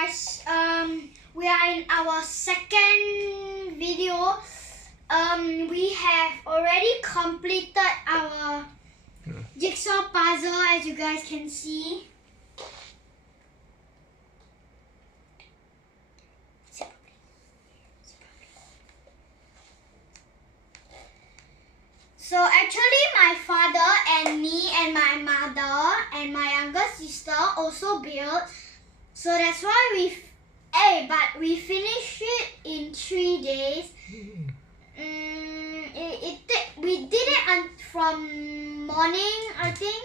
guys, we are in our second video. We have already completed our jigsaw puzzle, as you guys can see. So actually my father and me and my mother and my younger sister also built. So that's why but we finished it in 3 days. We did it from morning, I think,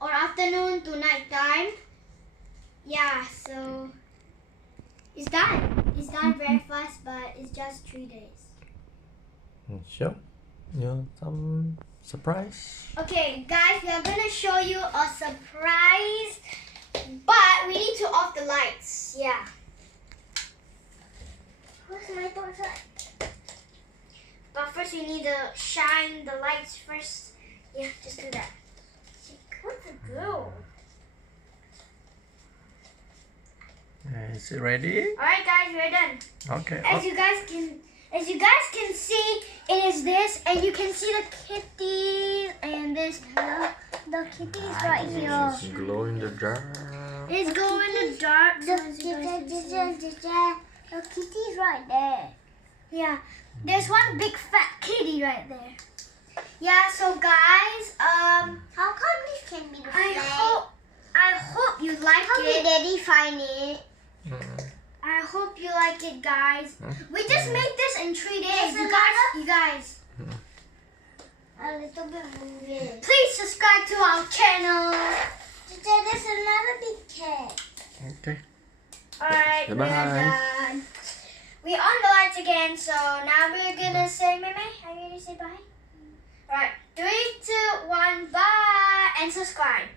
or afternoon to night time. Yeah, so it's done. It's done very fast, but it's just 3 days. Sure. Some surprise. Okay, guys, we are gonna show you a surprise, but we need to off the lights. Yeah. Where's my torch? But first, we need to shine the lights first. Yeah, just do that. What's the glue? Is it ready? Alright, guys, we're done. Okay. As you guys can see, it is this, and you can see the kitties, and this the kitties right here. It's glow in the dark. It's glow in the dark. The kitty's right there. Yeah, there's one big fat kitty right there. Yeah, so guys, How come this can be the I hope you like How did it. Daddy find it? I hope you like it, guys. We just made this in 3 days. There's You guys, A little bit moving. please subscribe to our channel. There's another big cat. Okay. Alright, we're Bye-bye. done. We on the lights again, so now we're gonna say Meme. Are you ready to say bye? Alright, 3, 2, 1, bye, and subscribe.